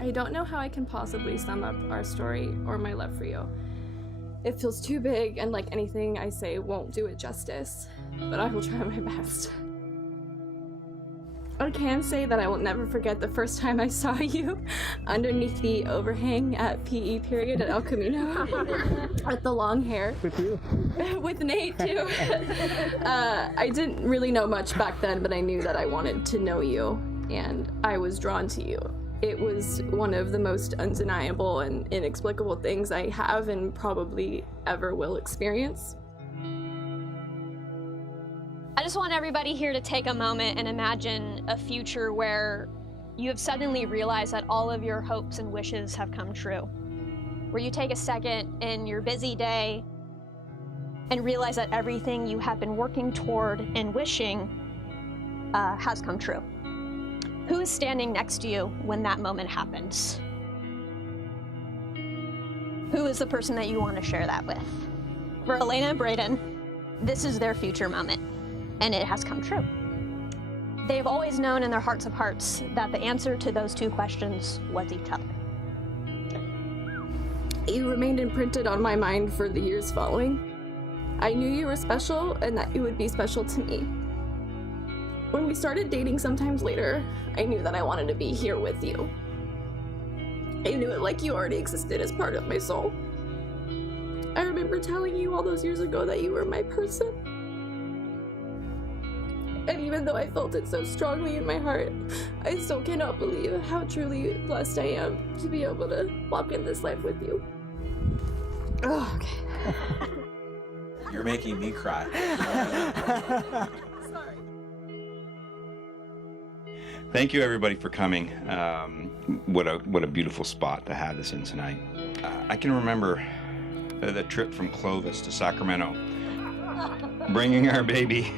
I don't know how I can possibly sum up our story or my love for you. It feels too big, and like anything I say won't do it justice, but I will try my best. I can say that I will never forget the first time I saw you underneath the overhang at PE period at El Camino with the long hair. With you? With Nate, too. I didn't really know much back then, but I knew that I wanted to know you, and I was drawn to you. It was one of the most undeniable and inexplicable things I have and probably ever will experience. I just want everybody here to take a moment and imagine a future where you have suddenly realized that all of your hopes and wishes have come true. Where you take a second in your busy day and realize that everything you have been working toward and wishing has come true. Who is standing next to you when that moment happens? Who is the person that you want to share that with? For Alayna and Brayden, this is their future moment, and it has come true. They've always known in their hearts of hearts that the answer to those two questions was each other. You remained imprinted on my mind for the years following. I knew you were special and that you would be special to me. When we started dating sometimes later, I knew that I wanted to be here with you. I knew it like you already existed as part of my soul. I remember telling you all those years ago that you were my person. And even though I felt it so strongly in my heart, I still cannot believe how truly blessed I am to be able to walk in this life with you. Oh, okay. You're making me cry. Sorry. Thank you, everybody, for coming. What a beautiful spot to have this in tonight. I can remember the trip from Clovis to Sacramento, bringing our baby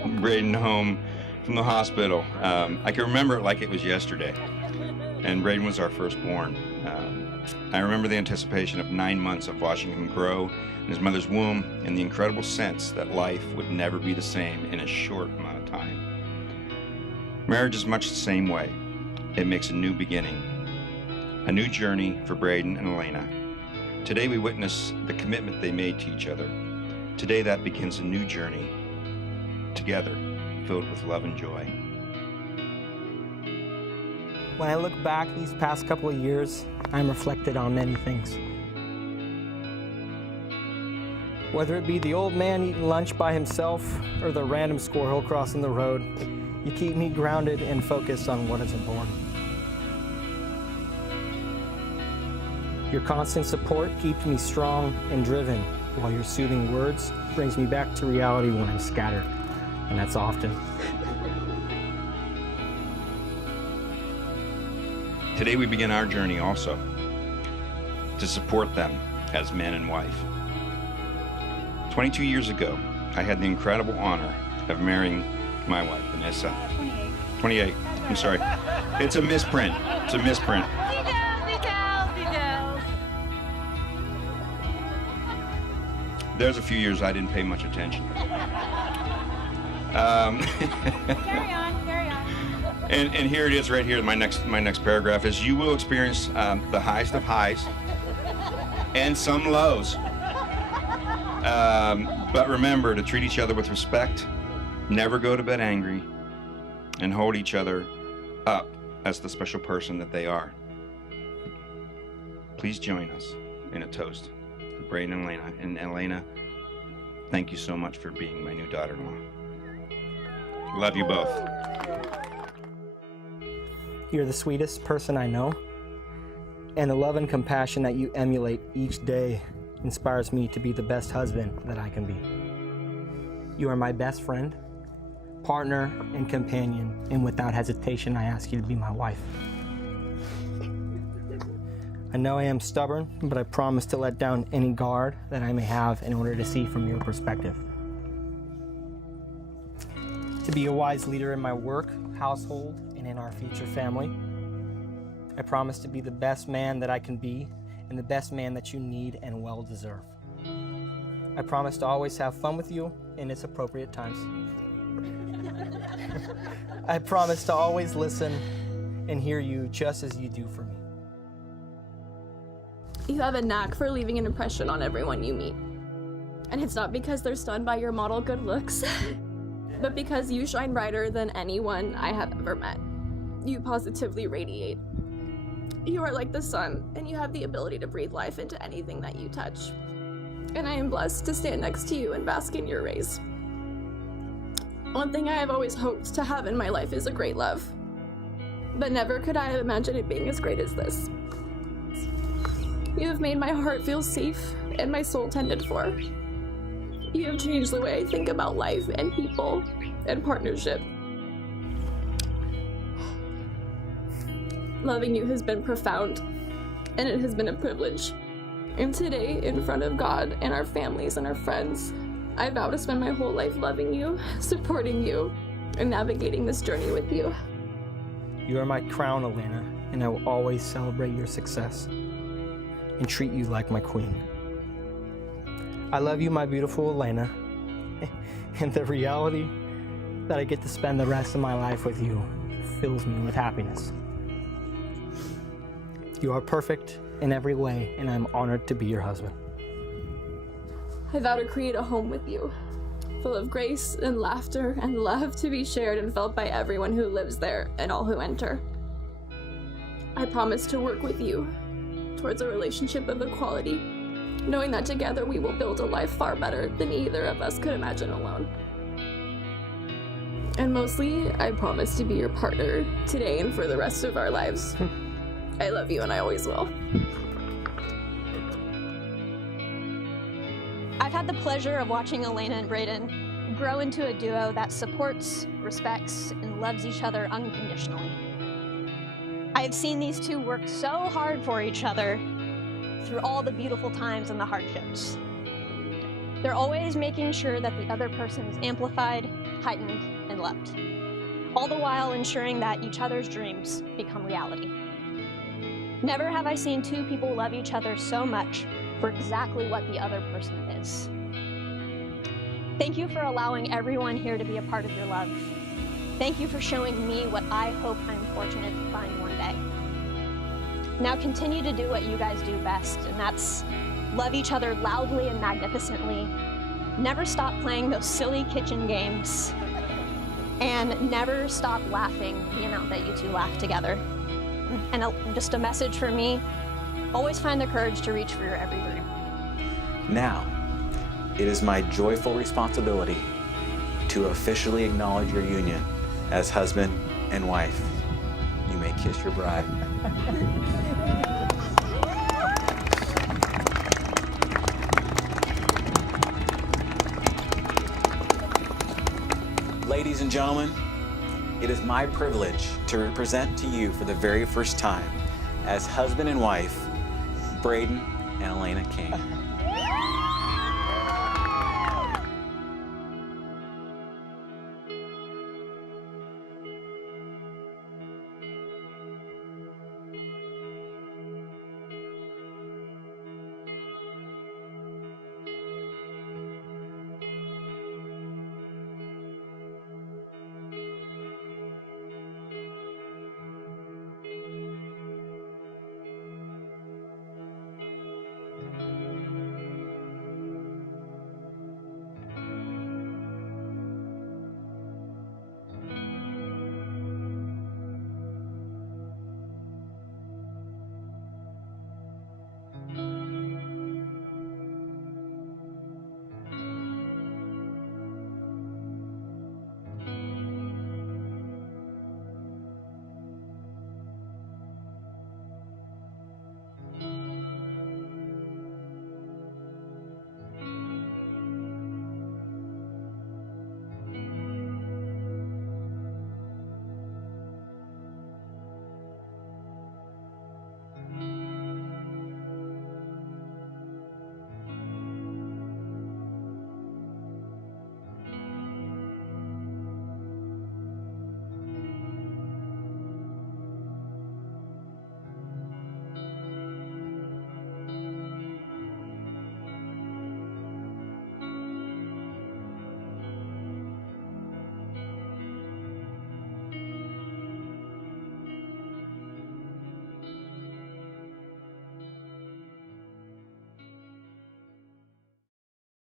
Brayden home from the hospital. I can remember it like it was yesterday, and Brayden was our firstborn. I remember the anticipation of 9 months of watching him grow in his mother's womb, and the incredible sense that life would never be the same in a short amount of time. Marriage is much the same way. It makes a new beginning, a new journey for Brayden and Alayna. Today we witness the commitment they made to each other. Today that begins a new journey, together, filled with love and joy. When I look back these past couple of years, I'm reflected on many things. Whether it be the old man eating lunch by himself or the random squirrel crossing the road, you keep me grounded and focused on what is important. Your constant support keeps me strong and driven, while your soothing words brings me back to reality when I'm scattered, and that's often. Today we begin our journey also, to support them as man and wife. 22 years ago, I had the incredible honor of marrying my wife, Vanessa. 28. I'm sorry. It's a misprint. It's a misprint. Details. There's a few years I didn't pay much attention. Carry on. And here it is right here. My next paragraph is, you will experience the highest of highs and some lows. But remember to treat each other with respect, never go to bed angry, and hold each other up as the special person that they are. Please join us in a toast for Brayden and Alayna. And Alayna, thank you so much for being my new daughter-in-law. Love you both. You're the sweetest person I know, and the love and compassion that you emulate each day inspires me to be the best husband that I can be. You are my best friend, partner, and companion, and without hesitation, I ask you to be my wife. I know I am stubborn, but I promise to let down any guard that I may have in order to see from your perspective. To be a wise leader in my work, household, and in our future family. I promise to be the best man that I can be and the best man that you need and well deserve. I promise to always have fun with you in its appropriate times. I promise to always listen and hear you just as you do for me. You have a knack for leaving an impression on everyone you meet. And it's not because they're stunned by your model good looks, but because you shine brighter than anyone I have ever met. You positively radiate. You are like the sun, and you have the ability to breathe life into anything that you touch. And I am blessed to stand next to you and bask in your rays. One thing I have always hoped to have in my life is a great love. But never could I have imagined it being as great as this. You have made my heart feel safe and my soul tended for. You have changed the way I think about life and people and partnership. Loving you has been profound, and it has been a privilege. And today, in front of God and our families and our friends, I vow to spend my whole life loving you, supporting you, and navigating this journey with you. You are my crown, Alayna, and I will always celebrate your success and treat you like my queen. I love you, my beautiful Alayna, and the reality that I get to spend the rest of my life with you fills me with happiness. You are perfect in every way, and I'm honored to be your husband. I vow to create a home with you, full of grace and laughter and love to be shared and felt by everyone who lives there and all who enter. I promise to work with you towards a relationship of equality, knowing that together we will build a life far better than either of us could imagine alone. And mostly, I promise to be your partner today and for the rest of our lives. I love you and I always will. I've had the pleasure of watching Alayna and Brayden grow into a duo that supports, respects, and loves each other unconditionally. I have seen these two work so hard for each other through all the beautiful times and the hardships. They're always making sure that the other person is amplified, heightened, and loved, all the while ensuring that each other's dreams become reality. Never have I seen two people love each other so much for exactly what the other person is. Thank you for allowing everyone here to be a part of your love. Thank you for showing me what I hope I'm fortunate to find one day. Now continue to do what you guys do best, and that's love each other loudly and magnificently. Never stop playing those silly kitchen games. And never stop laughing the amount that you two laugh together. And just a message for me, always find the courage to reach for your every dream. Now, it is my joyful responsibility to officially acknowledge your union as husband and wife. You may kiss your bride. Ladies and gentlemen, it is my privilege to present to you for the very first time as husband and wife, Brayden and Alayna King.